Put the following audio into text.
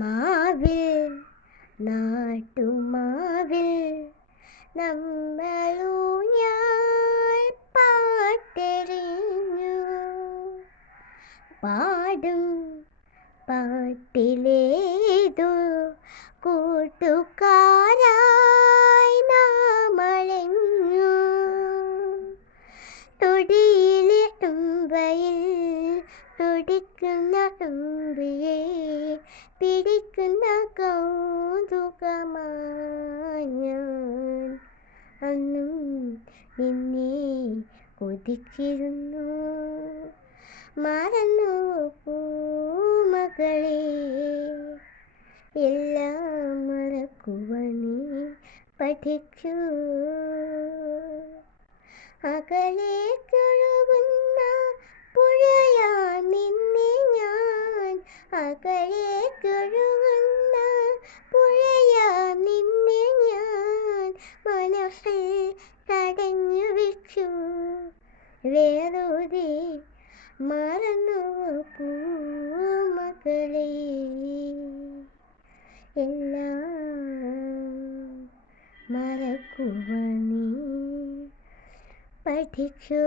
മാവിൽ നാട്ടുമാവിൽ നമ്മളൂഞ്ഞാൽ പാട്ടെറിഞ്ഞു. പാടും പാട്ടിലേതു കൂട്ടുകാരായി നാമളഞ്ഞു. തൊടിയിലെ തുമ്പയിൽ തുടിക്കുന്ന തുമ്പിയെ പിടിക്കുന്ന കൗതുകമായി ഞാൻ അന്നും നിന്നെ കൊതിച്ചിരുന്നു. മറന്നു പൂമകളെ, എല്ലാം മറക്കുവാനേ പഠിച്ചു. അകലേക്കൊഴുകുന്ന പുഴയാ നിന്നെ ഞാൻ, അകലേക്കൊഴുകുന്ന പുഴയാ നിന്നെ ഞാൻ മനസ്സിൽ തടഞ്ഞു വെച്ചു. വേറൊരു മറന്നു പൂമകളെ, എല്ലാം മറക്കുവാനേ പഠിച്ചു.